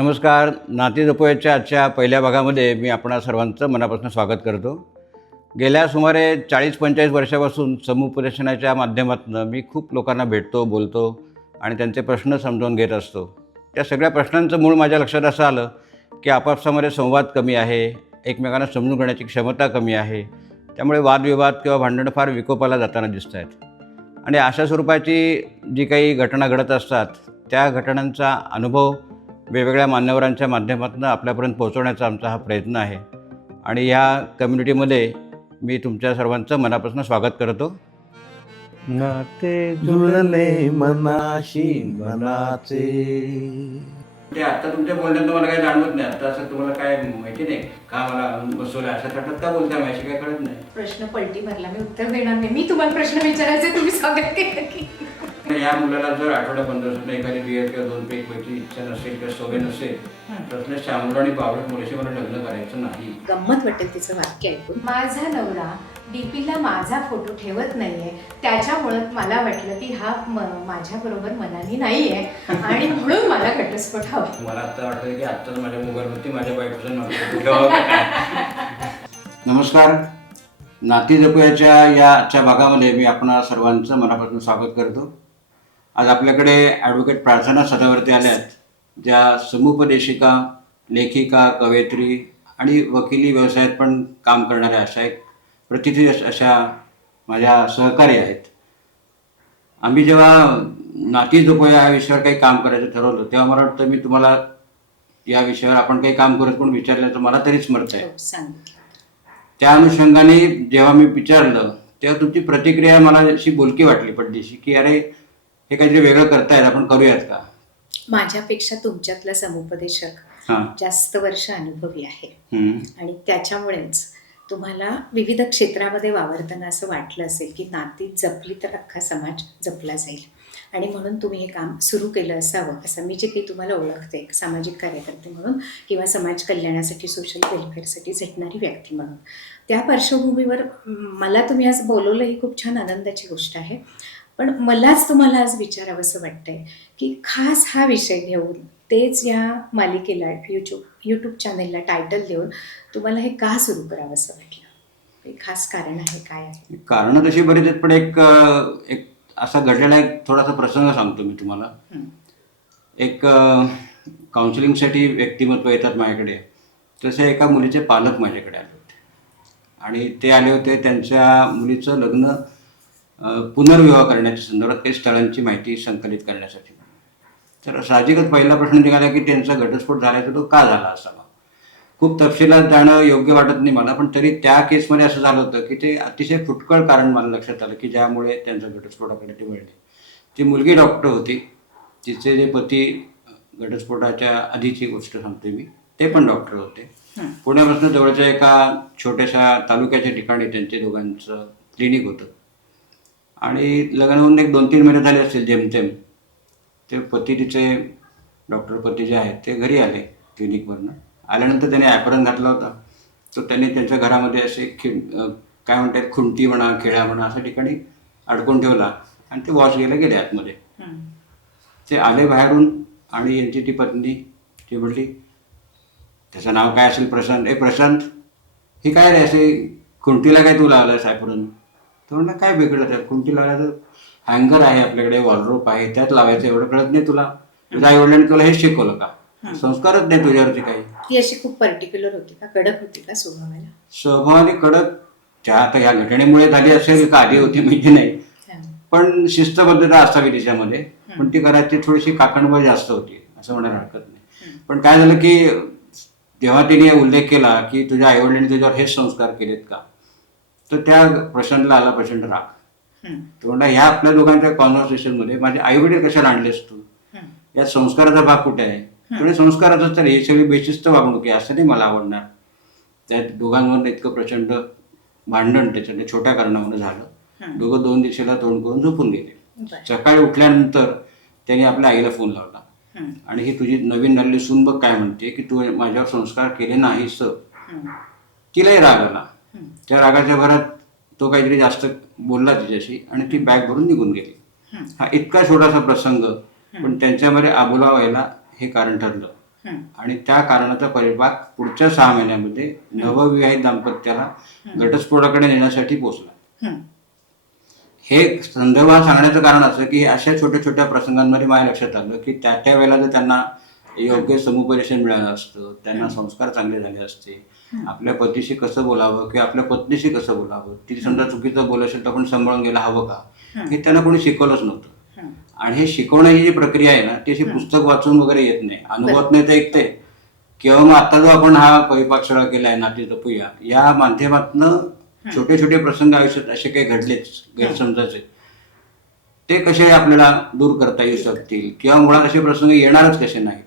नमस्कार नाती जपोयाच्या आजच्या पहिल्या भागामध्ये मी आपणा सर्वांचं मनापासून स्वागत करतो. गेल्या सुमारे चाळीस पंचेचाळीस वर्षापासून समुपदेशनाच्या माध्यमातून मी खूप लोकांना भेटतो बोलतो आणि त्यांचे प्रश्न समजावून घेत असतो. त्या सगळ्या प्रश्नांचं मूळ माझ्या लक्षात असं आलं की आपापसामध्ये संवाद कमी आहे एकमेकांना समजून घेण्याची क्षमता कमी आहे त्यामुळे वादविवाद किंवा भांडणं फार विकोपाला जाताना दिसत आहेत. आणि अशा स्वरूपाची जी काही घटना घडत असतात त्या घटनांचा अनुभव वेगवेगळ्या मान्यवरांच्या माध्यमातून आपल्यापर्यंत पोहोचवण्याचा आमचा हा प्रयत्न आहे. आणि ह्या कम्युनिटीमध्ये मी तुमच्या सर्वांचं मनापासून स्वागत करतो. नाते जुळले मनाशी मनाचे. ते आता तुमच्या बोलण्यात मला काही जाणवत नाही. आता असं तुम्हाला काय माहिती नाही. का मला बसवलं अशा तटात का बोलताय? माहिती काय कळत नाही. प्रश्न पलटी भरला. मी उत्तर देणार नाही. मी तुम्हाला प्रश्न विचारायचे तुम्ही स्वागत केलं की या मुलाला जर आठवड्या पंधरा दिवसात एखादी बियर किंवा दोन पैकी पैकी इच्छा नसेल किंवा सवय नसेल तर शामूर आणि बावळट मुलीशी मला लग्न करायचं नाही. गंमत वाटेल तिचं वाक्य ऐकून. माझा नवरा डीपीला माझा फोटो ठेवत नाहीये. त्याच्यामुळं मला वाटलं की हा माझ्या बरोबर मनाने नाहीये. आणि म्हणून मला घटस्फोट हवा. मला आता वाटतं की आत्ताच माझ्या मोबाईलवरती माझ्या बायकोचं नाव काय? नमस्कार. नाती जपूयाच्या या आजच्या भागामध्ये मी आपणा सर्वांचं मनापासून स्वागत करतो. आज आपल्याकडे ॲडव्होकेट प्रार्थना सदावर्ती आल्यात ज्या समुपदेशिका लेखिका कवयित्री आणि वकिली व्यवसायात पण काम करणाऱ्या अशा एक प्रतिथी अशा माझ्या सहकारी आहेत. आम्ही जेव्हा नाती जपूया या विषयावर काही काम करायचं ठरवलं तेव्हा मला वाटतं मी तुम्हाला या विषयावर आपण काही काम करत पण विचारल्याचं मला तरी स्मरत आहे. हो, त्या अनुषंगाने जेव्हा मी विचारलं तेव्हा तुमची प्रतिक्रिया मला अशी बोलकी वाटली पडदेशी की अरे हे काहीतरी वेगळं करतायत आपण करूयात का? माझ्यापेक्षा तुमच्यातला समुपदेशक हां. जास्त वर्ष अनुभवी आहे. हम्म. आणि त्याच्यामुळेच तुम्हाला विविध क्षेत्रामध्ये वावरताना असं वाटलं असेल की नाती जपली तर अख्खा समाज जपला जाईल. आणि म्हणून तुम्ही हे काम सुरू केलं असावं असं मी जे काही तुम्हाला ओळखते एक सामाजिक कार्यकर्ते म्हणून किंवा समाज कल्याणासाठी सोशल वेलफेअरसाठी झटणारी व्यक्ती म्हणून. त्या पार्श्वभूमीवर म, मला तुम्ही आज बोलवलं ही खूप छान आनंदाची गोष्ट आहे. पण मलाच तुम्हाला आज विचारावंसं वाटतंय की खास हा विषय घेऊन तेच या मालिकेला यूट्यूब यूट्यूब चॅनेलला टायटल देऊन तुम्हाला हे का सुरू करावं असं वाटलं? खास कारण आहे काय आहे? कारणं तशी बरीच आहेत पण एक एक असा घडलेला एक थोडासा प्रसंग सांगतो मी तुम्हाला. एक काउन्सिलिंगसाठी व्यक्तिमत्व येतात माझ्याकडे. तसे एका मुलीचे पालक माझ्याकडे आले होते. आणि ते आले होते त्यांच्या मुलीचं लग्न पुनर्विवाह करण्याच्या संदर्भात काही स्थळांची माहिती संकलित करण्यासाठी. तर साहजिकच पहिला प्रश्न निघाला की त्यांचा घटस्फोट झाला तर तो का झाला असावा? खूप तपशिलात जाणं योग्य वाटत नाही मला पण तरी त्या केसमध्ये असं झालं होतं की ते अतिशय फुटकळ कारण मला लक्षात आलं की ज्यामुळे त्यांचा घटस्फोटाकडे ते वळले. ती मुलगी डॉक्टर होती. तिचे जे पती घटस्फोटाच्या आधीची गोष्ट सांगते मी ते पण डॉक्टर होते. पुण्यापासून जवळच्या एका छोट्याशा तालुक्याच्या ठिकाणी त्यांचे दोघांचं क्लिनिक होतं. आणि लग्न होऊन एक दोन तीन महिने झाले असतील जेमतेम. ते पती तिचे डॉक्टर पती जे आहेत ते घरी आले क्लिनिकवरनं. आल्यानंतर त्याने ॲपरन घातला होता. तर त्याने त्यांच्या घरामध्ये असे खिं अं, काय म्हणतात खुंटी म्हणा खेळा म्हणा अशा ठिकाणी अडकून ठेवला आणि ते वॉश घ्यायला गेले आतमध्ये. ते आले बाहेरून आणि यांची ती पत्नी ती म्हटली त्याचं नाव काय असेल प्रशांत? ए प्रशांत हे काय रे असे खुंटीला काय तू लावलं सायपरून तो म्हणला काय बिघडत आहे खुंटी लावायचं हँगर आहे आपल्याकडे वॉलरोप आहे त्यात लावायचं एवढं कळत नाही तुला? तुझ्या आई वडिलांनी तुला हेच शिकवलं का? संस्कारच नाही तुझ्यावरती काही. ती अशी खूप पर्टिक्युलर होती का? कडक होती का स्वभावाला? स्वभावाने कडक ज्या आता या घटनेमुळे झाली असेल का? आधी होती माहिती नाही. पण शिस्तबद्धता असावी तिच्यामध्ये पण ती करायची थोडीशी काकणबळ जास्त होती असं म्हणायला हरकत नाही. पण काय झालं की जेव्हा तिने उल्लेख केला की तुझ्या आईवडिलांनी तुझ्यावर हेच संस्कार केलेत का? तर त्या प्रशांतला आला प्रचंड राग. तो म्हणला ह्या आपल्या दोघांच्या कॉन्व्हर्सेशनमध्ये माझे आईवडील कशाला आणलेस तू. यात संस्काराचा भाग कुठे आहे थोडे संस्काराचं तर हे सगळी बेशिस्त वागणूक आहे असं नाही मला आवडणार त्या दोघांमधून इतकं प्रचंड भांडण त्याच्यात छोट्या कारणामुळे झालं. दोघं दोन दिशेला तोंड करून झोपून गेले. सकाळी उठल्यानंतर त्याने आपल्या आईला फोन लावला. आणि ही तुझी नवीन नल्ली सून बघ काय म्हणते की तू माझ्यावर संस्कार केले नाहीस. तिलाही राग आला. त्या रागाच्या भरात तो काहीतरी जास्त बोलला तिच्याशी आणि ती बॅग भरून निघून गेली. हं. इतका छोटासा प्रसंग पण त्यांच्यामध्ये आबोला व्हायला हे कारण ठरलं. आणि त्या कारणाचा परिपाक पुढच्या सहा महिन्यामध्ये नवविवाहित दाम्पत्याला घटस्फोटाकडे नेण्यासाठी पोचला हं, हे संदर्भ सांगण्याचं कारण असं की अशा छोट्या छोट्या प्रसंगांमध्ये माझ्या लक्षात आलं की त्या त्या वेळेला जर त्यांना योग्य समुपदेशन मिळालं असतं त्यांना संस्कार चांगले झाले असते. आपल्या पतीशी कसं बोलावं किंवा आपल्या पत्नीशी कसं बोलावं? ती समजा चुकीचं बोलत असेल तर आपण सांभाळून गेला हवं का? हे त्यांना कोणी शिकवलंच नव्हतं. आणि हे शिकवण्याची जी प्रक्रिया आहे ना ती अशी पुस्तक वाचून वगैरे येत नाही. अनुभवात नाही तर ऐकते. किंवा मग आता जो आपण हा परिपाक सरळ केलाय नाती जपूया या माध्यमातनं छोटे छोटे प्रसंग आयुष्यात असे काही घडलेच गैरसमजाचे. ते कसे आपल्याला दूर करता येऊ शकतील? किंवा मुळात असे प्रसंग येणारच कसे नाहीत?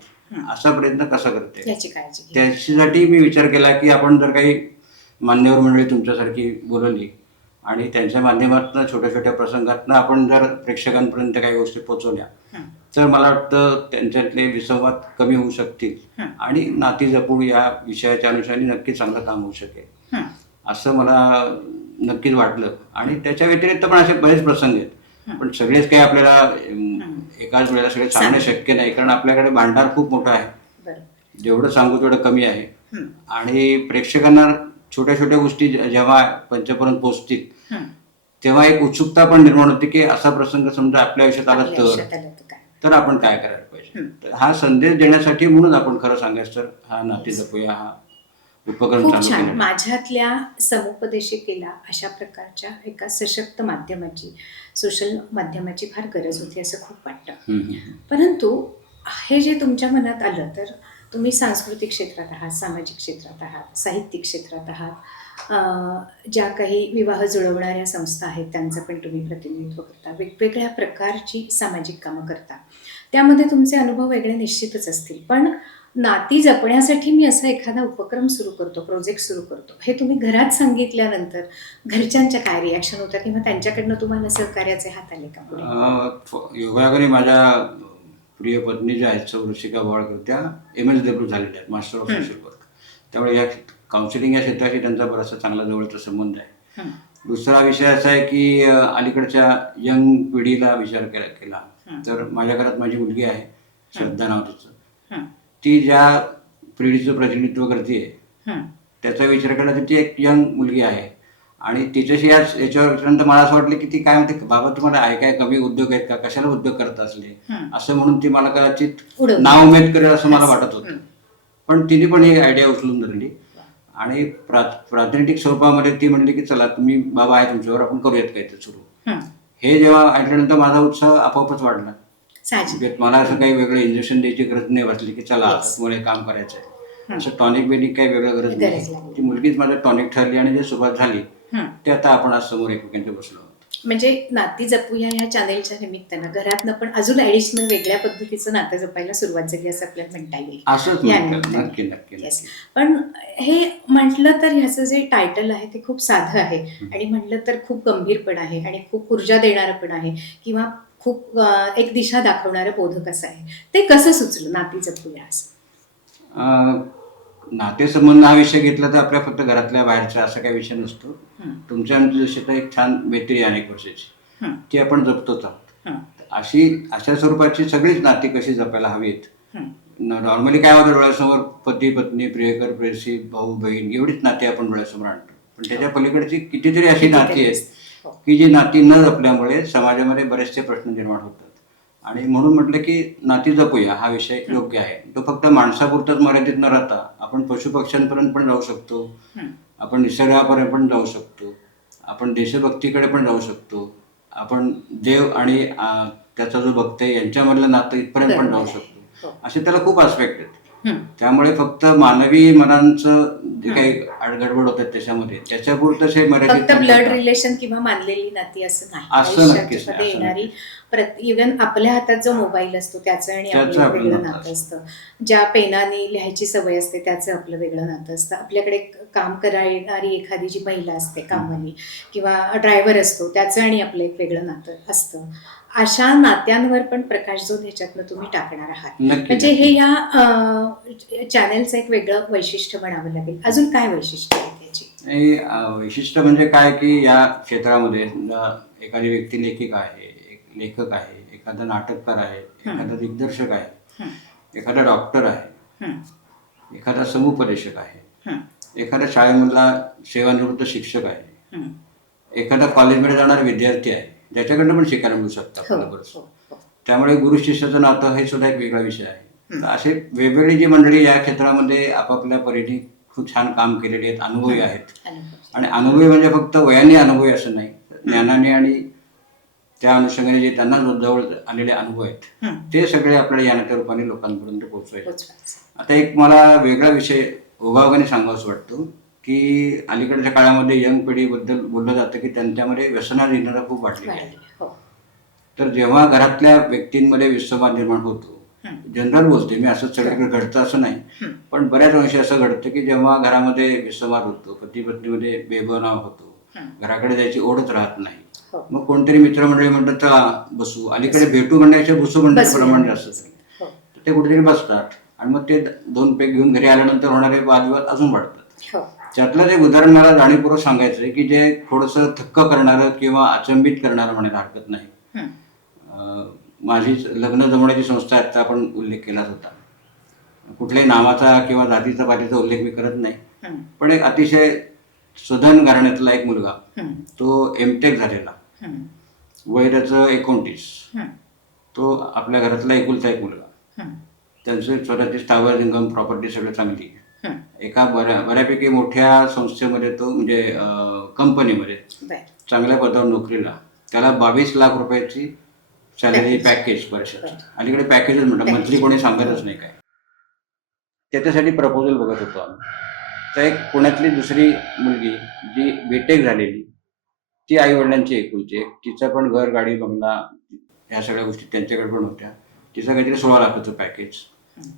असा प्रयत्न कसा करते? याची काळजी घे त्याच्यासाठी मी विचार केला की आपण जर काही मान्यवर मंडळी तुमच्यासारखी बोलवली आणि त्यांच्या माध्यमातून छोट्या छोट्या प्रसंगातनं आपण जर प्रेक्षकांपर्यंत काही गोष्टी पोहोचवल्या हं, तर मला वाटतं त्यांच्यातले विसंवाद कमी होऊ शकतील हं. आणि नाती जपूड या विषयाच्या अनुषंगाने नक्की चांगलं काम होऊ शकेल. हं, असं मला नक्कीच वाटलं. आणि त्याच्या व्यतिरिक्त पण असे बरेच प्रसंग आहेत. पण सगळेच काही आपल्याला एकाच वेळेला सगळे सांगणं शक्य नाही. कारण आपल्याकडे भांडार खूप मोठं आहे. जेवढं सांगू तेवढं कमी आहे. आणि प्रेक्षकांना छोट्या छोट्या गोष्टी जेव्हा पंचपर्यंत पोहोचतील हं. तेव्हा एक उत्सुकता पण निर्माण होते की असा प्रसंग समजा आपल्या आयुष्यात आला तर तर आपण काय करायला पाहिजे? हं. तर हा संदेश देण्यासाठी म्हणून आपण खरं सांगायचं तर हा नाती जपूया हा उपक्रम खूप छान. माझ्यातल्या समुपदेशिकेला अशा प्रकारच्या एका सशक्त माध्यमाची सोशल माध्यमाची फार गरज होती असं खूप वाटतं. परंतु हे जे तुमच्या मनात आलं तर तुम्ही सांस्कृतिक क्षेत्रात आहात सामाजिक क्षेत्रात आहात साहित्यिक क्षेत्रात आहात. ज्या काही विवाह जुळवणाऱ्या संस्था आहेत त्यांचं पण तुम्ही प्रतिनिधित्व करता. वेगवेगळ्या प्रकारची सामाजिक कामं करता. त्यामध्ये तुमचे अनुभव वेगळे निश्चितच असतील. पण नाती जपण्यासाठी मी असा एखादा उपक्रम सुरू करतो प्रोजेक्ट सुरू करतो. हे तुम्ही घरात सांगितल्यानंतर घरच्यांच्या काय रिॲक्शन होत्या किंवा त्यांच्याकडनं तुम्हाला सहकार्याचे हात आले का योगायोगाने माझ्या प्रिय पत्नी ज्या आहेत सौ ऋषिका बोवाळकर त्या एम एस डब्ल्यू झालेल्या आहेत मास्टर ऑफ सोशल वर्क त्यामुळे या काउन्सिलिंग या क्षेत्राशी त्यांचा बराचसा चांगला जवळचा संबंध आहे. दुसरा विषय असा आहे की अलीकडच्या यंग पिढीला विचार केला. तर माझ्या घरात माझी मुलगी आहे श्रद्धा नाव तिचं ती ज्या पिढीचं प्रतिनिधित्व करते हं. त्याचा विचार केला तर ती एक यंग मुलगी आहे आणि तिच्याशी याच याच्यावर मला असं वाटलं की ती काय म्हणते बाबा तुम्हाला आहे काय कमी उद्योग आहेत का कशाला उद्योग करत असले. असं म्हणून ती मला कदाचित. नाव उमेद करेल असं मला वाटत होतं. पण तिने पण ही आयडिया उचलून धरली आणि प्रा प्रातिनिधिक स्वरूपामध्ये ती म्हणली की चला तुम्ही बाबा आहे तुमच्यावर आपण करूयात काय ते सुरू हं. हे जेव्हा ऐकल्यानंतर माझा उत्साह आपोआपच वाढला साहजिक म्हणजे मला असं काही वेगळं इंजेक्शन द्यायची गरज नाही वाटली की चला आता Yes. तुम्हाला हे काम करायचं आहे. असं टॉनिक बेनिक काही वेगळं गरज गरज नाही लागली. ती मुलगीच माझ्या टॉनिक ठरली आणि जे सुरुवात झाली हं. ते आता आपण आज समोर एकमेकांच्या बसलो आहोत. म्हणजे नाती जपूया ह्या चॅनेलच्या निमित्तानं घरातनं पण अजून ऍडिशनल वेगळ्या पद्धतीचं नातं जपायला सुरुवात झाली असं आपल्याला म्हणता येईल असंच या म्हणतात. निमित्ताने. नक्की नक्की Yes. नक्की पण हे म्हटलं तर ह्याचं जे टायटल आहे ते खूप साधं आहे आणि म्हटलं तर खूप गंभीर पण आहे आणि खूप ऊर्जा देणारं पण आहे किंवा खूप एक दिशा दाखवणारं बोधक असं आहे. ते कसं सुचलं? नाती जपूया असं. नातेसंबंध हा विषय घेतला तर आपल्या फक्त घरातल्या बाहेरचा असा काही विषय नसतो. हं, तुमच्या जशी तर एक छान मैत्री अनेक वर्षाची. हं, ती आपण जपतोच आहोत. हं, अशी अशा स्वरूपाची सगळीच नाती कशी जपायला हवीत? हं. नॉर्मली काय होतं? डोळ्यासमोर पती पत्नी प्रियकर प्रेयसी भाऊ बहीण एवढीच नाती आपण डोळ्यासमोर आणतो. पण त्याच्या पलीकडची कितीतरी अशी नाती आहेत. हो. की जी नाती न जपल्यामुळे समाजामध्ये बरेचसे प्रश्न निर्माण होतात आणि म्हणून म्हटलं की नाती जपूया हा विषय योग्य आहे तो फक्त माणसापुरताच मर्यादित न राहता आपण पशुपक्ष्यांपर्यंत पण जाऊ शकतो. आपण निसर्गापर्यंत पण जाऊ शकतो आपण देशभक्तीकडे पण जाऊ शकतो आपण देव आणि त्याचा जो भक्त आहे यांच्यामधलं नातं इथपर्यंत पण जाऊ. शकतो हो. असे त्याला खूप आस्पेक्ट आहेत. त्यामुळे फक्त मानवी मनांचं जे. काही आडगडबड होतात त्याच्यामध्ये त्याच्यापुरतंच हे फक्त ब्लड. रिलेशन किंवा मानलेली नाती असं नाही. असं आयुष्यात नक्कीच नाही, मध्ये असं येणारी. इव्हन आपल्या हातात जो मोबाईल असतो त्याचं आणि त्याचं आपलं आपलं वेगळं नातं नातं असतं. ज्या पेनाने लिहायची सवय असते त्याचं आपलं वेगळं नातं असतं. आपल्याकडे काम करायणारी एखादी जी महिला असते कामानी किंवा ड्रायव्हर असतो त्याचं आणि आपलं एक वेगळं नातं असतं. अशा नात्यांवर पण प्रकाश जो ह्याच्यातनं तुम्ही टाकणार आहात म्हणजे हे. या चॅनेलचं एक वेगळं वैशिष्ट्य म्हणावं लागेल अजून काय वैशिष्ट्य आहे त्याची वैशिष्ट्य म्हणजे काय की या क्षेत्रामध्ये एखादी व्यक्ती लेखिका आहे एक लेखक आहे एखादा नाटककार आहे एखादा दिग्दर्शक आहे. एखादा डॉक्टर आहे एखादा समुपदेशक आहे एखाद्या शाळेमधला सेवानिवृत्त शिक्षक आहे. एखादा कॉलेजमध्ये जाणारा विद्यार्थी आहे ज्याच्याकडनं पण शिकायला मिळू शकतं हो, आपल्याला बरंच हो, हो. त्यामुळे गुरु शिष्याचं नातं हे सुद्धा एक वेगळा विषय आहे. तर असे वेगवेगळी जी मंडळी या क्षेत्रामध्ये आपापल्या परीने खूप छान काम केलेली आहेत अनुभवी आहेत. आणि अनुभवी म्हणजे फक्त वयाने अनुभवी असं नाही ज्ञानाने आणि त्या अनुषंगाने जे त्यांना जवळ आलेले अनुभव आहेत ते सगळे आपल्याला या नात्या रूपाने लोकांपर्यंत पोहोचवायचे. आता एक मला वेगळा विषय ओघावगाने सांगावाच वाटतो की अलीकडच्या काळामध्ये यंग पिढीबद्दल बोललं जातं की त्यांच्यामध्ये व्यसनाधीनता खूप वाढली आहे. हो. तर जेव्हा घरातल्या व्यक्तींमध्ये विसंवाद निर्माण होतो जनरल बोलते मी असंच सगळीकडे घडतं असं नाही पण बऱ्याच अंशी असं घडतं की जेव्हा घरामध्ये विसंवाद होतो पती पत्नीमध्ये बेबनाव होतो. घराकडे जायची ओढच राहत नाही हो. मग कोणतरी मित्रमंडळी म्हणतात चला बसू अलीकडे भेटू म्हणण्याच्या बसू म्हणण्याचं. प्रमाण जास्त. हो. तर ते कुठेतरी बसतात आणि मग ते दोन पेग घेऊन घरी आल्यानंतर होणारे वादविवाद अजून वाढतात त्यातलंच एक उदाहरण मला जाणीवपूर्वक सांगायचं आहे की जे थोडंसं थक्क करणारं किंवा अचंबित करणारं म्हणायला हरकत नाही. माझी लग्न जमवण्याची संस्था आहे, आता आपण उल्लेख केलाच होता. कुठल्याही नावाचा किंवा जातीचा पातीचा उल्लेख मी करत नाही. पण एक अतिशय सधन घराण्यातला एक मुलगा तो एमटेक झालेला. वय त्याचं एकोणतीस. तो आपल्या घरातला एकुलता एक मुलगा. त्यांचं स्वतःची स्थावर इन्कम प्रॉपर्टी सगळं चांगली आहे. एका बऱ्या बऱ्यापैकी मोठ्या संस्थेमध्ये तो म्हणजे कंपनीमध्ये. चांगल्या पदावर नोकरीला त्याला बावीस लाख रुपयाची सॅलरी. पॅकेज वर्षाची. अलीकडे पॅकेजच म्हणतात. मंथली कोणी सांगतच नाही काय त्याच्यासाठी प्रपोजल बघत होतो आम्ही तर एक पुण्यातली दुसरी मुलगी जी बीटेक झालेली ती आई वडिलांची एकुलची एक तिचं पण घर गाडी बंगला ह्या सगळ्या गोष्टी त्यांच्याकडे पण होत्या तिचं काहीतरी सोळा लाखाचं पॅकेज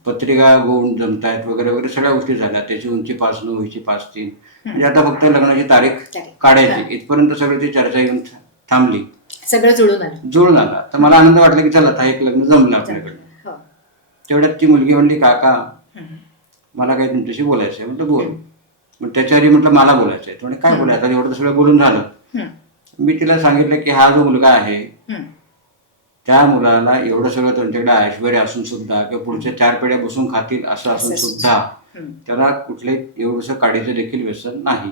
पत्रिका गुण जमतायत वगैरे वगैरे सगळ्या गोष्टी झाल्या. त्याची उंची पाच नऊ हिची पाच तीन. म्हणजे आता फक्त लग्नाची तारीख. काढायची. इथपर्यंत सगळं ती चर्चा येऊन थांबली. सगळं जुळून आलं. जुळून आला. तर मला आनंद वाटला की चला आता एक लग्न जमलं आपल्याकडे हो. तेवढ्यात ती मुलगी म्हणली काका मला काही तुमच्याशी बोलायचं आहे म्हटलं बोल. मग त्याच्या आधी म्हटलं मला बोलायचं आहे म्हणजे काय बोलायचं? एवढं सगळं बोलून झालं. मी तिला सांगितलं की हा जो मुलगा आहे त्या मुलाला एवढं सगळं त्यांच्याकडे ऐश्वर्य असून सुद्धा किंवा पुढच्या चार पिढ्या बसून खातील असं असून असं सुद्धा त्याला कुठलंही एवढंसं काडीचं देखील व्यसन नाही.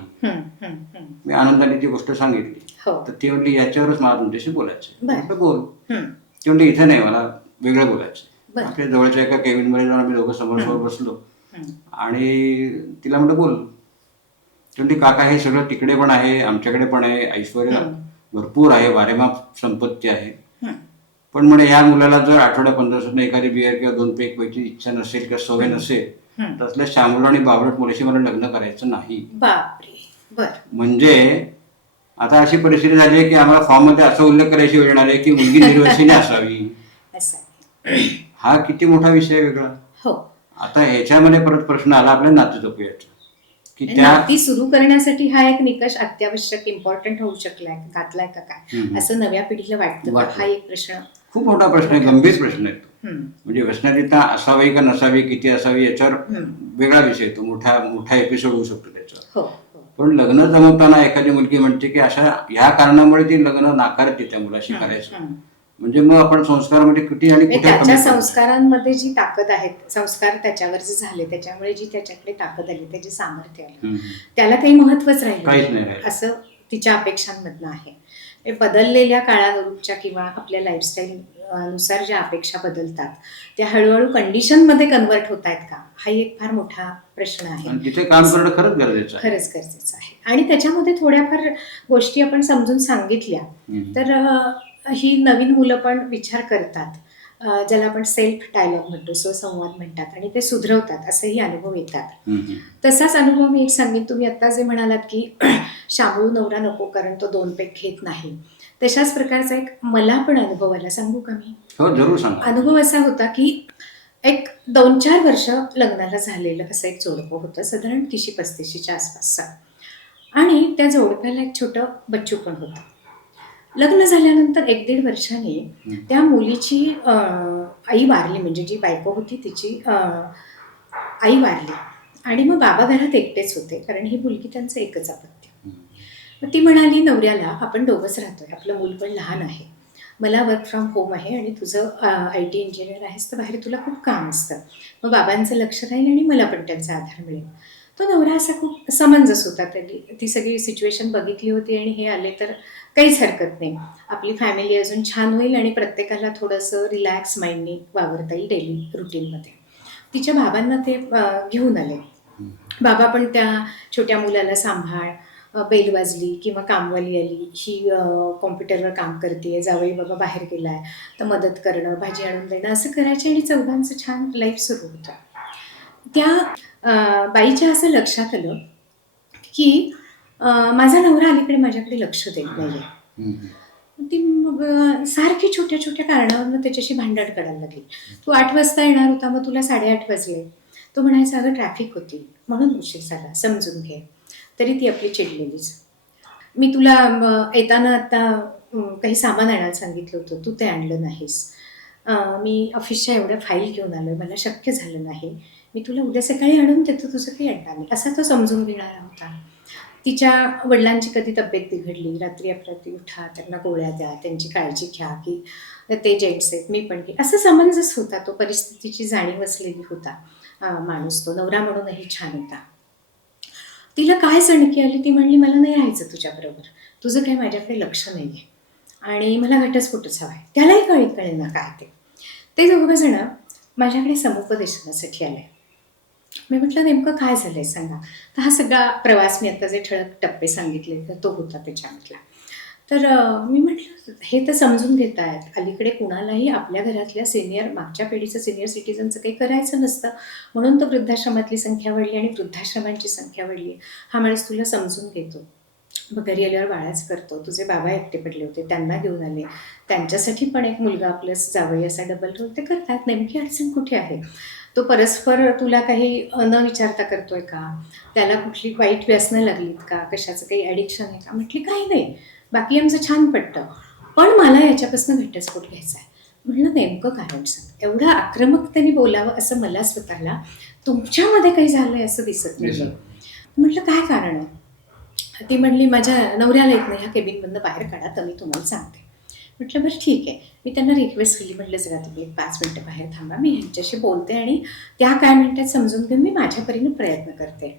मी आनंदाने ती गोष्ट सांगितली. हो. तर ती म्हणली याच्यावरच मला तुमच्याशी बोलायचं बोल. ती म्हणली इथे नाही मला वेगळं बोलायचं. आपल्या जवळच्या एका केबिनमध्ये जाऊन आम्ही दोघं समोर समोर बसलो. आणि तिला म्हटलं बोल. ती म्हणली काका हे सगळं तिकडे पण आहे आमच्याकडे पण आहे ऐश्वर्य हं. भरपूर आहे वारेमाप संपत्ती आहे. पण म्हणे या मुलाला जर आठवड्या पंधरा एखादी बियर किंवा दोन पेक पैकी इच्छा नसेल किंवा सवय नसेल. तसल्या श्यामूल आणि बावळट मुलाशी मला लग्न करायचं नाही म्हणजे आता अशी परिस्थिती झाली आहे की आम्हाला फॉर्ममध्ये असा उल्लेख करायची वेळ आहे की मुलगी निर्वसिनी असावी. हा किती मोठा विषय वेगळा हो आता ह्याच्यामध्ये परत प्रश्न आला आपल्या नाते जपूयाचा की त्या नाती सुरू करण्यासाठी हा एक निकष अत्यावश्यक इम्पॉर्टंट होऊ शकलाय घातलाय का काय. असं नव्या पिढीला? वाटतं. हा एक प्रश्न खूप मोठा प्रश्न आहे गंभीर प्रश्न आहे म्हणजे व्यसनाधिता असावी का नसावी किती असावी याच्यावर. वेगळा विषय तो मोठा मोठा एपिसोड होऊ शकतो त्याच्यावर हो हो पण लग्न जमवताना एखादी मुलगी म्हणते की अशा ह्या कारणामुळे ती लग्न नाकारते त्या मुलाशी करायचं. म्हणजे मग आपण संस्कारामध्ये किती आणि म्हणजे त्याच्या? संस्कारांमध्ये जी ताकद आहे संस्कार त्याच्यावर जे झाले त्याच्यामुळे जी त्याच्याकडे ताकद आली त्याचे सामर्थ्य आलं. त्याला काही महत्वच राहिलं. असं तिच्या अपेक्षांमधनं आहे बदललेल्या काळानुरूपच्या किंवा आपल्या लाईफस्टाईल नुसार ज्या अपेक्षा बदलतात त्या हळूहळू कंडिशनमध्ये कन्वर्ट होत आहेत का? हा एक फार मोठा प्रश्न आहे. तिथे काम करणं खरंच गरजेचं आहे. खरंच गरजेचं आहे. आणि त्याच्यामध्ये थोड्याफार गोष्टी आपण समजून सांगितल्या. तर ही नवीन मुलं पण विचार करतात. ज्याला आपण सेल्फ डायलॉग म्हणतो स्वसंवाद म्हणतात आणि ते सुधरवतात असेही अनुभव येतात. तसाच अनुभव मी एक सांगेन तुम्ही आत्ता जे म्हणालात की शामळू नवरा नको कारण तो दोन पेक घेत नाही. तशाच प्रकारचा एक मला पण अनुभव आला. सांगू का मी? हो जरूर सांगा. अनुभव असा होता की एक दोन चार वर्ष लग्नाला झालेलं असं एक जोडपं होतं साधारण तिशी पस्तीशीच्या आसपासचं. आणि त्या जोडप्याला एक छोटं बच्चू पण होतं. लग्न झाल्यानंतर एक दीड वर्षाने. त्या मुलीची आई वारली म्हणजे जी बायको होती तिची आई वारली. आणि मग बाबा घरात एकटेच होते कारण ही मुलगी त्यांचं एकच अपत्य. मग ती म्हणाली नवऱ्याला आपण दोघंच राहतोय आपलं मूल पण लहान आहे. मला वर्क फ्रॉम होम आहे आणि तुझं आय टी इंजिनियर आहेस तर बाहेर तुला खूप काम असतं. मग बाबांचं लक्ष राहील आणि मला पण त्यांचा आधार मिळेल. तो नवरा असा खूप समंजस होता. तरी ती सगळी सिच्युएशन बघितली होती आणि हे आले तर काहीच हरकत नाही. आपली फॅमिली अजून छान होईल आणि प्रत्येकाला थोडंसं रिलॅक्स माइंडनी वावरता येईल डेली रुटीनमध्ये तिच्या बाबांना ते घेऊन आले. बाबा पण त्या छोट्या मुलाला सांभाळ बेल वाजली किंवा कामवाली आली. ही कॉम्प्युटरवर काम करते जावई बाबा बाहेर गेलाय तर मदत करणं भाजी आणून देणं असं करायचे आणि चौघांचं छान लाईफ सुरू होतं. त्या बाईच्या असं लक्षात आलं की माझा नवरा अलीकडे माझ्याकडे लक्ष देत नाही ती मग सारखी छोट्या छोट्या कारणावरनं त्याच्याशी भांडण करायला लागली. तू आठ वाजता येणार होता मग तुला साडेआठ वाजले. तो म्हणायचा अगं ट्रॅफिक होती. म्हणून उशीर झाला. समजून घे. तरी ती आपली चिडलेलीच. मी तुला येताना आता काही सामान आणायला सांगितलं होतं. तू ते आणलं नाहीस. मी ऑफिसच्या एवढ्या फाईल घेऊन आलो मला शक्य झालं नाही. मी तुला उद्या सकाळी आणून देतो तुझं काही अड्डा नाही. असा तो समजून घेणारा होता. तिच्या वडिलांची कधी तब्येत बिघडली रात्री अपरात्री उठा त्यांना गोळ्या द्या त्यांची काळजी घ्या की ते जेंट्स आहेत मी पण घे. असं समंजस होता तो परिस्थितीची जाणीव असलेली होता माणूस तो. नवरा म्हणूनही छान होता. तिला काय सणकी आली ती म्हणली मला नाही राहायचं तुझ्याबरोबर. तुझं काही माझ्याकडे लक्ष नाही आहे आणि मला घटस्फोटच हवा आहे त्यालाही कळी कळेल ना काय ते. ते दोघंजणं माझ्याकडे समुपदेशनासाठी आले मी म्हटलं नेमकं काय झालं आहे सांगा. तर हा सगळा प्रवास मी आता जे ठळक टप्पे सांगितले तर तो होता त्याच्यामधला. तर मी म्हटलं हे तर समजून घेत आहेत अलीकडे कुणालाही आपल्या घरातल्या सिनियर मागच्या पिढीचं सिनियर सिटीजनचं काही करायचं नसतं. म्हणून तर वृद्धाश्रमातली संख्या वाढली आणि वृद्धाश्रमांची संख्या वाढली. हा माणूस तुला समजून घेतो. मग घरी आल्यावर बाळाच करतो. तुझे बाबा एकटे पडले होते त्यांना घेऊन आले. त्यांच्यासाठी पण एक मुलगा प्लस जावई असा डबल रोल ते करतात. नेमकी अडचण कुठे आहे? तो परस्पर तुला काही न विचारता करतोय का? त्याला कुठली वाईट व्यसनं लागलीत का? कशाचं काही ॲडिक्शन आहे का? म्हटली काही नाही. बाकी आमचं छान पडतं पण मला याच्यापासून घटस्फोट घ्यायचा आहे. म्हणलं नेमकं कारण सांग एवढं आक्रमकतेने बोलावं असं मला स्वतःला तुमच्यामध्ये काही झालंय असं दिसत नाही. म्हटलं काय कारण आहे? ती म्हणली माझ्या नवऱ्याला येत नाही ह्या केबिनमधनं बाहेर काढा तर मी तुम्हाला सांगते. म्हटलं बरं ठीक आहे. मी त्यांना रिक्वेस्ट केली म्हटलं जरा तुम्ही एक पाच मिनटं बाहेर थांबा मी ह्यांच्याशी बोलते आणि त्या काय म्हणतात समजून घेऊन मी माझ्या परीने प्रयत्न करते.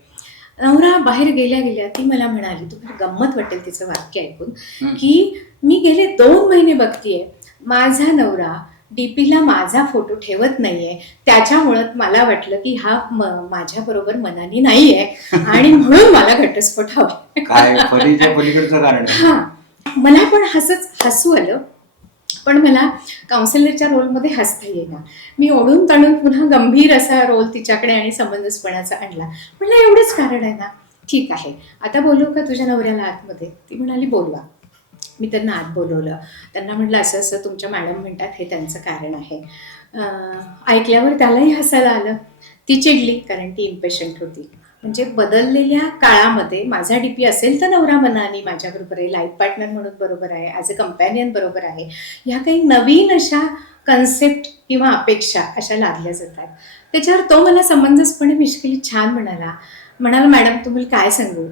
नवरा बाहेर गेल्या गेल्या ती मला म्हणाली तुम्हाला गंमत वाटेल तिचं वाक्य ऐकून. की मी गेले दोन महिने बघतीये माझा नवरा डीपीला माझा फोटो ठेवत नाहीये. त्याच्यामुळं मला वाटलं की हा माझ्याबरोबर मनाने नाहीये. आणि म्हणून मला घटस्फोट हवा. कारण. हा. मला पण हसच हसू आलं. पण मला काउन्सिलरच्या रोलमध्ये हसता येईना. मी ओढून ताणून पुन्हा गंभीर असा रोल तिच्याकडे आणि समंजसपणाचा आणला. म्हणलं एवढंच कारण आहे ना. ठीक आहे. आता बोलू का तुझ्या नवऱ्याला आतमध्ये? ती म्हणाली बोलवा. मी त्यांना आत बोलवलं. त्यांना म्हटलं असं असं तुमच्या मॅडम म्हणतात हे त्यांचं कारण आहे. ऐकल्यावर त्यालाही हसायला आलं. ती चिडली कारण ती इम्पेशंट होती. म्हणजे बदललेल्या काळामध्ये माझा डीपी असेल तर नवरा मनाने माझ्याबरोबर आहे लाईफ पार्टनर म्हणून बरोबर आहे ॲज अ कंपॅनियन बरोबर आहे. ह्या काही नवीन अशा कन्सेप्ट किंवा अपेक्षा अशा लादल्या जातात. त्याच्यावर तो मला समंजसपणे मिश्किली छान म्हणाला. म्हणाला मॅडम तुम्हाला काय सांगू?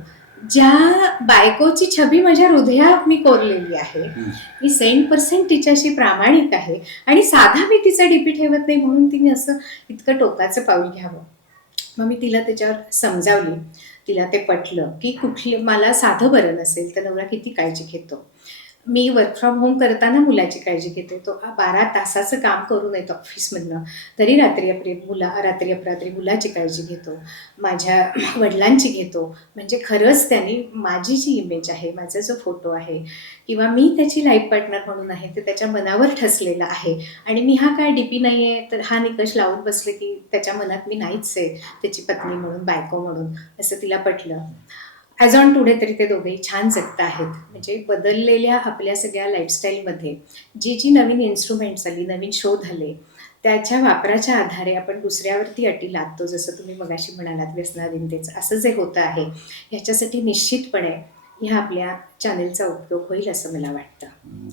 ज्या बायकोची छबी माझ्या हृदयात मी कोरलेली आहे हं. मी सेंट पर्सेंट तिच्याशी प्रामाणिक आहे आणि साधा मी तिचा डीपी ठेवत नाही म्हणून तिने असं इतकं टोकाचं पाऊल घ्यावं. मग मी तिला त्याच्यावर समजावली. तिला ते पटलं की कुठली मला साधं बरं नसेल तर नवरा किती काळजी घेतो. मी वर्क फ्रॉम होम करताना मुलाची काळजी घेते. तो बारा तासाचं काम करून येतो ऑफिसमधनं तरी रात्री अपरी मुला रात्री अपरात्री मुलाची काळजी घेतो. माझ्या वडिलांची घेतो. म्हणजे खरंच त्यांनी माझी जी इमेज आहे माझा जो फोटो आहे किंवा मी त्याची लाईफ पार्टनर म्हणून आहे ते त्याच्या मनावर ठसलेला आहे. आणि मी हा काय डीपी नाही आहे तर हा निकष लावून बसले की त्याच्या मनात मी नाहीच आहे त्याची पत्नी म्हणून बायको म्हणून असं तिला पटलं. ॲज ऑन टुडे तरी ते दोघेही छान जगत आहेत. म्हणजे बदललेल्या आपल्या सगळ्या लाईफस्टाईलमध्ये जी जी नवीन इन्स्ट्रुमेंट्स आली नवीन शोध आले त्याच्या वापराच्या आधारे आपण दुसऱ्यावरती अटी लादतो. जसं तुम्ही मगाशी म्हणालात व्यसनाधीनतेचं. असं जे होतं आहे ह्याच्यासाठी निश्चितपणे ह्या आपल्या चॅनेलचा उपयोग होईल असं मला वाटतं.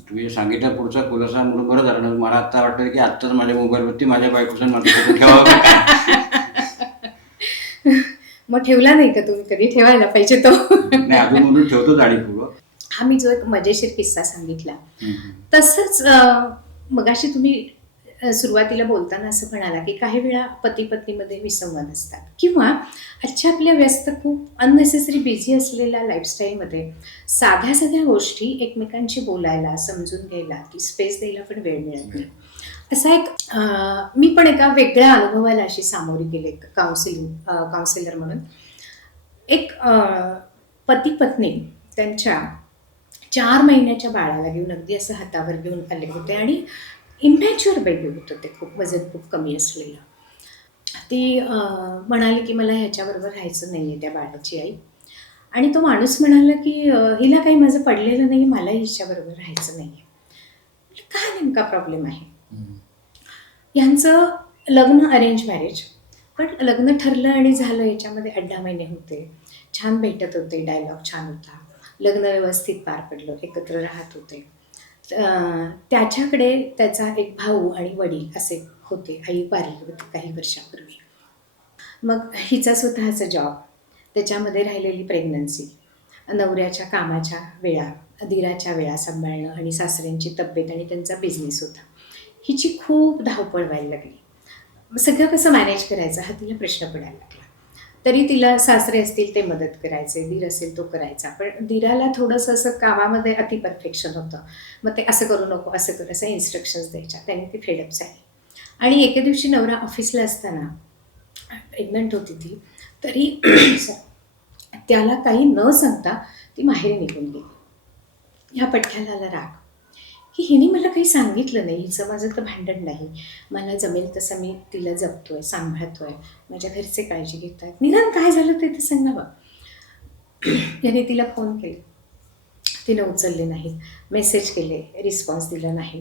तुम्ही सांगितलं पुढचा खुलासा म्हणून बरं झालं. मला आता वाटतं की आत्ताच माझ्या मोबाईलवरती माझ्या बायकोचा माझा मग ठेवला नाही का तुम्ही कधी? ठेवायला पाहिजे तो. नाही अजून म्हणून ठेवतो जाणीवपूर्वक हा मी जो एक मजेशीर किस्सा सांगितला. तसंच मगाशी तुम्ही सुरुवातीला बोलताना असं म्हणाला की काही वेळा पती पत्नीमध्ये विसंवाद असतात. किंवा आजच्या आपल्या व्यस्त खूप अननेसेसरी बिझी असलेल्या लाईफस्टाईलमध्ये साध्या साध्या गोष्टी एकमेकांशी बोलायला समजून घ्यायला की स्पेस द्यायला पण वेळ मिळत नाही. असा एक मी पण एका वेगळ्या अनुभवाला अशी सामोरी गेले काउन्सिलिंग काउन्सिलर म्हणून. एक पती पत्नी त्यांच्या चार महिन्याच्या बाळाला घेऊन अगदी असं हातावर घेऊन आले होते आणि इमॅच्युअर बेबी होतं ते खूप वजन खूप कमी असलेलं. ती म्हणाली की मला ह्याच्याबरोबर राहायचं नाही आहे त्या बाळाची आई. आणि तो माणूस म्हणाला की हिला काही माझं पडलेलं नाही मलाही हिच्याबरोबर राहायचं नाही आहे काय नेमका प्रॉब्लेम आहे? यांचं लग्न अरेंज मॅरेज पण लग्न ठरलं आणि झालं याच्यामध्ये अड्डा महिने होते. छान भेटत होते डायलॉग छान होता. लग्न व्यवस्थित पार पडलं एकत्र राहत होते. त्याच्याकडे त्याचा एक भाऊ आणि वडील असे होते आई वारली होती काही वर्षापूर्वी. मग हिचा स्वतःचा जॉब त्याच्यामध्ये राहिलेली प्रेग्नन्सी नवऱ्याच्या कामाच्या वेळा दिराच्या वेळा सांभाळणं आणि सासऱ्यांची तब्येत आणि त्यांचा बिझनेस होता. हिची खूप धावपळ व्हायला लागली. सगळं कसं मॅनेज करायचं हा तिला प्रश्न पडायला तरी तिला सासरे असतील ते मदत करायचे दीर असेल तो करायचा. पण दिराला थोडंसं असं कामामध्ये अति परफेक्शन होतं. मग ते असं करू नको असं करू असं इन्स्ट्रक्शन्स द्यायच्या. त्याने ती फेडअप झाली. आणि एके दिवशी नवरा ऑफिसला असताना प्रेग्नंट होती ती तरी त्याला काही न सांगता ती माहेरी निघून गेली. ह्या पठ्ठ्याला राग. की हिने मला काही सांगितलं नाही हिचं माझं तर भांडण नाही. मला जमेल तसं मी तिला जपतो आहे सांभाळतो आहे माझ्या घरचे काळजी घेत आहेत निदान काय झालं ते तर सांगावं याने तिला फोन केले. तिने उचलले नाहीत. मेसेज केले रिस्पॉन्स दिला नाही.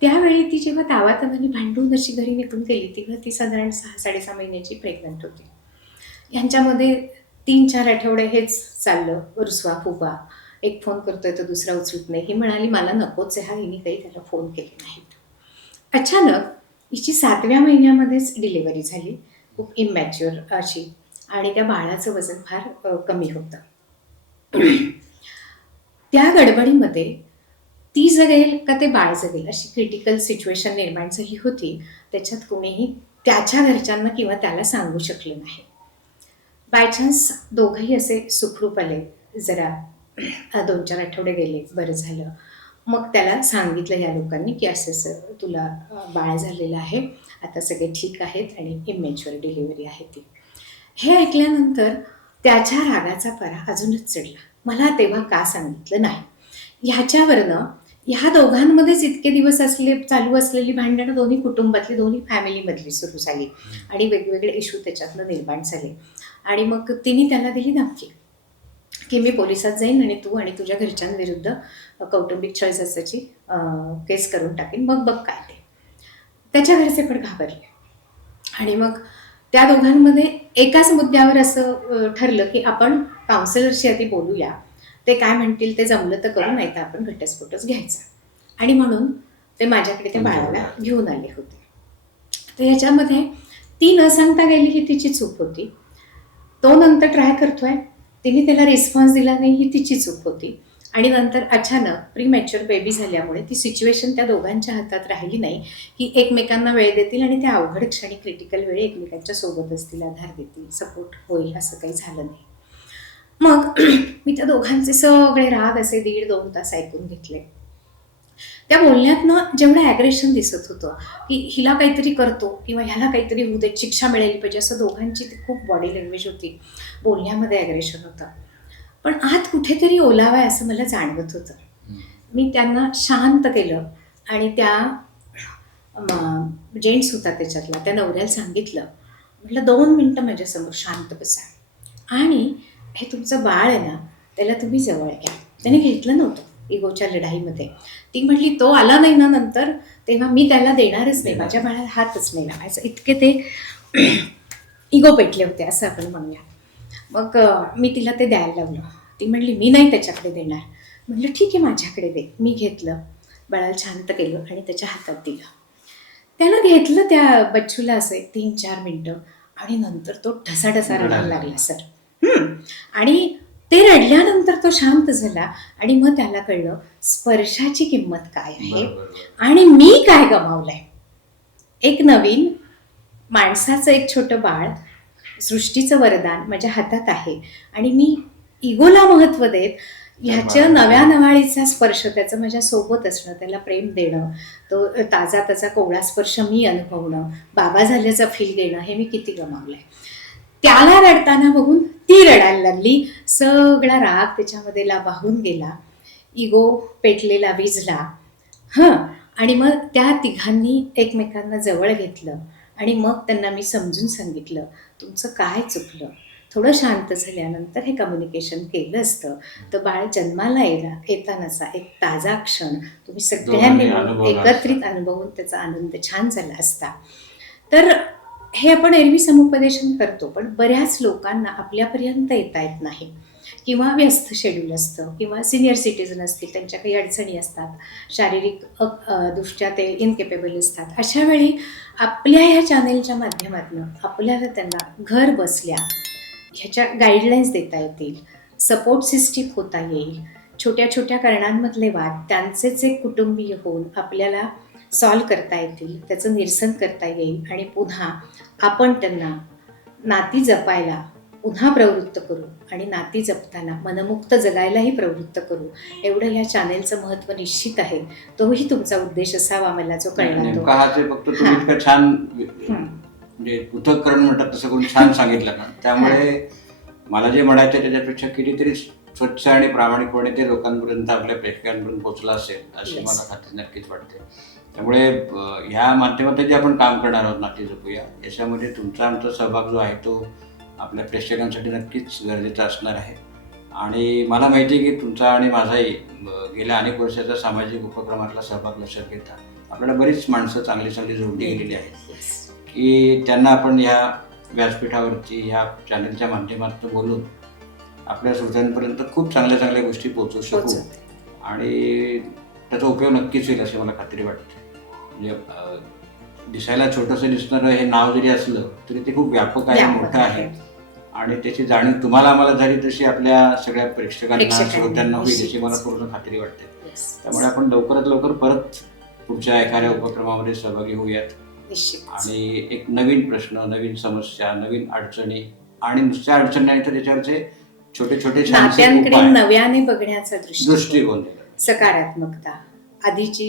त्यावेळी ती जेव्हा तावातावानी भांडून अशी घरी निघून गेली तेव्हा ती साधारण सहा साडेसहा महिन्याची प्रेग्नंट होती. यांच्यामध्ये तीन चार आठवडे हेच चाललं रुसवा फुबा एक फोन करतोय तर दुसरा उचलत नाही. ही म्हणाली मला नकोच आहे हा हिने काही त्याला फोन केले नाहीत. अचानक हिची सातव्या महिन्यामध्येच डिलिव्हरी झाली. खूप इमॅच्युअर अशी. आणि त्या बाळाचं वजन फार कमी होतं. त्या गडबडीमध्ये ती जगेल का ते बाळ जगेल अशी क्रिटिकल सिच्युएशन निर्माण झाली होती. त्याच्यात कोणीही त्याच्या घरच्यांना किंवा त्याला सांगू शकले नाही. बाय चान्स दोघंही असे सुखरूप आले. जरा दोन चार आठवडे गेले बरं झालं. मग त्याला सांगितलं या लोकांनी की असं असं तुला बाळ झालेलं आहे. आता सगळे ठीक आहेत आणि इमेच्युअर डिलिव्हरी आहे ती. हे ऐकल्यानंतर त्याच्या रागाचा परा अजूनच चढला. मला तेव्हा का सांगितलं नाही? ह्याच्यावरनं ह्या दोघांमध्येच इतके दिवस असले चालू असलेली भांडणं दोन्ही कुटुंबातली दोन्ही फॅमिलीमधली सुरू झाली. आणि वेगवेगळे इश्यू त्याच्यातनं निर्माण झाले. आणि मग तिने त्याला दिली धमकी की मी पोलिसात जाईन आणि तू आणि तुझ्या घरच्यांविरुद्ध कौटुंबिक छळजाचाची केस करून टाकेन. मग बघ काय ते. त्याच्या घरचे पण घाबरले. आणि मग त्या दोघांमध्ये एकाच मुद्द्यावर असं ठरलं की आपण काउन्सिलरशी आधी बोलूया. ते काय म्हणतील ते जमलं तर करू नाही तर आपण घटस्फोटच घ्यायचा. आणि म्हणून ते माझ्याकडे त्या बाळाला घेऊन आले होते. तर ह्याच्यामध्ये ती न सांगता गेली ही तिची चूक होती. तो नंतर ट्राय करतोय. तिने त्याला रिस्पॉन्स दिला नाही ही तिची चूक होती. आणि नंतर अचानक प्रीमॅच्युअर बेबी झाल्यामुळे ती सिच्युएशन त्या दोघांच्या हातात राहिली नाही. की एकमेकांना वेळ देतील आणि त्या अवघड क्षणी क्रिटिकल वेळी एकमेकांच्या सोबत असतील आधार देतील सपोर्ट होईल असं काही झालं नाही. मग मी त्या दोघांचे सगळे राग असे दीड दोन तास ऐकून घेतले. त्या बोलण्यातनं जेवढं ॲग्रेशन दिसत होतं की हिला काहीतरी करतो किंवा ह्याला काहीतरी होऊ दे शिक्षा मिळाली पाहिजे असं दोघांची ती खूप बॉडी लँग्वेज होती. बोलण्यामध्ये ॲग्रेशन होतं. पण आत कुठेतरी ओलावा आहे असं मला जाणवत होतं. मी त्यांना शांत केलं आणि त्या जेंट्स होता त्याच्यातला त्या नवऱ्याला सांगितलं. म्हटलं दोन मिनटं माझ्यासमोर शांत बसा. आणि हे तुमचं बाळ आहे ना त्याला तुम्ही जवळ घ्या. त्याने घेतलं नव्हतं. इगोच्या लढाईमध्ये. ती म्हटली तो आला नाही ना नंतर तेव्हा मी त्याला देणारच नाही. माझ्या बाळाला हातच नाही लावायचं. इतके ते इगो पेटले होते असं आपण म्हणूया. मग मी तिला ते द्यायला लावलं. ती म्हणली मी नाही त्याच्याकडे देणार. म्हटलं ठीक आहे माझ्याकडे दे. मी घेतलं. बाळाला शांत केलं आणि त्याच्या हातात दिलं. त्यानं घेतलं त्या बच्चूला असं एक तीन चार मिनटं आणि नंतर तो ढसाढसा रडायला लागला सर. आणि ते रडल्यानंतर तो शांत झाला आणि मग त्याला कळलं स्पर्शाची किंमत काय आहे? आणि मी काय गमावलंय? एक नवीन माणसाचं एक छोटं बाळ सृष्टीचं वरदान माझ्या हातात आहे. आणि मी इगोला महत्त्व देत ह्याच्या नव्या नवाळीचा स्पर्श त्याचं माझ्या सोबत असणं त्याला प्रेम देणं तो ताजा त्याचा कोवळा स्पर्श मी अनुभवणं बाबा झाल्याचा फील घेणं हे मी किती गमावलंय. त्याला रडताना बघून ती रडायला लागली. सगळा राग त्याच्यामध्ये ला वाहून गेला. इगो पेटलेला विझला हां. आणि मग त्या तिघांनी एकमेकांना जवळ घेतलं. आणि मग त्यांना मी समजून सांगितलं तुमचं काय चुकलं? थोडं शांत झाल्यानंतर हे कम्युनिकेशन केलं असतं. तर बाळ जन्माला येला येतानाचा एक ताजा क्षण. तुम्ही सगळ्यांनी एकत्रित अनुभवून त्याचा आनंद छान झाला असता. तर हे आपण एरवी समुपदेशन करतो पण बऱ्याच लोकांना आपल्यापर्यंत येता येत नाही. किंवा व्यस्त शेड्यूल असतं किंवा सिनियर सिटीजन असतील त्यांच्या काही अडचणी असतात शारीरिक दृष्ट्या ते इनकेपेबल असतात. अशा वेळी आपल्या ह्या चॅनेलच्या माध्यमातून आपल्याला त्यांना घर बसल्या ह्याच्या गाईडलाईन्स देता येतील सपोर्ट सिस्टीम होता येईल छोट्या छोट्या कारणांमधले वाद त्यांचे जे कुटुंबीय होऊन आपल्याला सॉल्व करता येतील त्याचं निरसन करता येईल आणि पुन्हा आपण त्यांना नाती जपायला पुन्हा प्रवृत्त करू आणि नाती जपताना मनमुक्त जगायलाही प्रवृत्त करू. एवढं या चॅनेलचं महत्त्व निश्चित आहे. तोही तुमचा उद्देश असावा मला जो कळला तो. फक्त छान. म्हणजे पृथक्करण म्हणतात तसं करून छान सांगितलं ना. त्यामुळे मला जे म्हणायचं त्याच्यापेक्षा कितीतरी स्वच्छ आणि प्रामाणिकपणे ते लोकांपर्यंत आपल्या प्रेक्षकांपर्यंत पोहोचलं असेल अशी Yes. मला खात्री नक्कीच वाटते त्यामुळे ह्या माध्यमातून जे आपण काम करणार आहोत नाती जपूया याच्यामध्ये तुमचा आमचा सहभाग जो आहे तो आपल्या प्रेक्षकांसाठी नक्कीच गरजेचा असणार आहे आणि मला माहिती आहे की तुमचा आणि माझाही गेल्या अनेक वर्षाचा सामाजिक उपक्रमातला सहभाग लक्षात घेता आपल्याला बरीच माणसं चांगली चांगली जोडली गेलेली आहेत. की त्यांना आपण ह्या व्यासपीठावरती ह्या चॅनलच्या माध्यमातून बोलून आपल्या श्रोत्यांपर्यंत खूप चांगल्या चांगल्या गोष्टी पोहोचवू शकू. आणि त्याचा उपयोग नक्कीच होईल अशी मला खात्री वाटते. म्हणजे दिसायला छोटंसं दिसणारं हे नाव जरी असलं तरी ते खूप व्यापक आहे मोठं आहे. आणि त्याची जाणीव तुम्हाला आम्हाला झाली तशी आपल्या सगळ्या प्रेक्षकांना श्रोत्यांना होईल याची. मला पूर्ण खात्री वाटते. त्यामुळे आपण लवकरात लवकर परत पुढच्या एखाद्या उपक्रमामध्ये सहभागी होऊयात. आणि एक नवीन प्रश्न नवीन समस्या नवीन अडचणी आणि नुसत्या अडचणी नाही तर त्याच्यावरचे छोटे छोटे नात्यांकडे नव्याने बघण्याचा दृष्टिकोन. सकारात्मकता. आधीची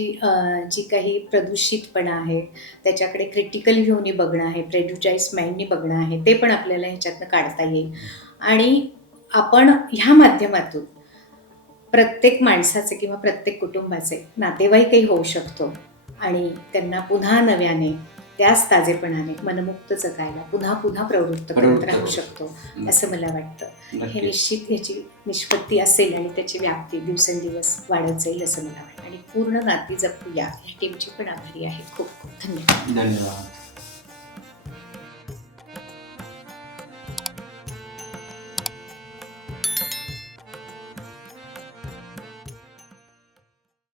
जी काही प्रदूषितपणा आहे त्याच्याकडे क्रिटिकल व्ह्यूनी बघणं आहे प्रेड्युचाईज माइंडनी बघणं आहे ते पण आपल्याला ह्याच्यातनं काढता येईल. आणि आपण ह्या माध्यमातून प्रत्येक माणसाचे किंवा प्रत्येक कुटुंबाचे नातेवाईकही होऊ शकतो. आणि त्यांना पुन्हा नव्याने त्याच ताजेपणाने मनमुक्त जगायला पुन्हा पुन्हा प्रवृत्त करत राहू. शकतो असं मला वाटतं. हे निश्चित याची निष्पत्ती असेल आणि त्याची व्याप्ती दिवसेंदिवस वाढत जाईल असं मला वाटतं. आणि पूर्ण नाती जपूया. या टीमची पण आभारी आहे. खूप खूप धन्यवाद. धन्यवाद.